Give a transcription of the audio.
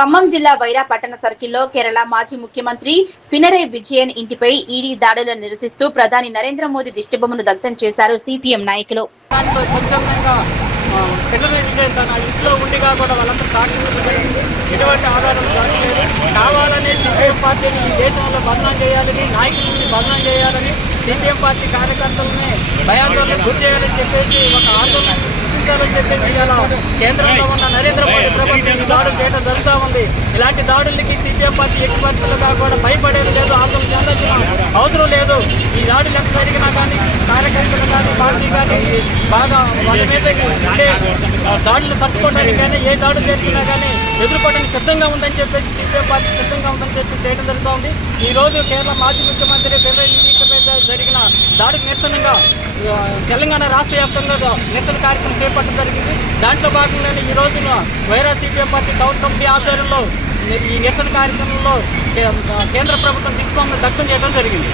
ఖమ్మం జిల్లా వైరా పట్టణ సర్కిల్లో కేరళ మాజీ ముఖ్యమంత్రి పినరై విజయన్ ఇంటిపై ఈడీ దాడులను నిరసిస్తూ ప్రధాని నరేంద్ర మోదీ దిష్టిబొమ్మను దగ్ధం చేశారు సిపిఎం నాయకులు. ఇంట్లో ఉండిగా కూడా వాళ్ళంతా సాక్షి జరిగింది. ఎటువంటి ఆధారం దొరకలేదు. కావాలని సిపిఎం పార్టీని ఈ దేశంలో బదనాం చేయాలని, నాయకులని బదనాం చేయాలని, సిపిఎం పార్టీ కార్యకర్తలని భయాందోళన గురి చేయాలని చెప్పేసి ఒక ఆందోళన సృష్టించాలని చెప్పేసి ఇలా కేంద్రంలో ఉన్న నరేంద్ర మోదీ ప్రభుత్వం దాడులు చేయడం జరుగుతూ ఉంది. ఇలాంటి దాడులకి సిపిఎం పార్టీ ఎట్టి పరిస్థితులుగా కూడా భయపడేది లేదు, ఆందోళన చెందాల్సిన అవసరం లేదు. ఈ దాడులు ఎంత జరిగినా కానీ కార్యకర్తలు కానీ పార్టీ కానీ బాగా వాళ్ళ మీద దాడులు తట్టుకోవడానికి కానీ ఏ దాడులు జరిగినా కానీ ఎదుర్కోవడానికి సిద్ధంగా ఉందని చెప్పేసి సిపిఎం పార్టీ సిద్ధంగా ఉందని చెప్పి చేయడం జరుగుతూ ఉంది. ఈరోజు కేరళ మాజీ ముఖ్యమంత్రి పినరై విజయన్ మీద జరిగిన దాడికి నిరసనగా తెలంగాణ రాష్ట్ర వ్యాప్తంగా నిరసన కార్యక్రమం చేపట్టడం జరిగింది. దాంట్లో భాగంగానే ఈ రోజున Wyra CPM party town committee ఆధ్వర్యంలో ఈ నిరసన కార్యక్రమంలో కేంద్ర ప్రభుత్వం దిష్టిబొమ్మను దగ్ధం చేయడం జరిగింది.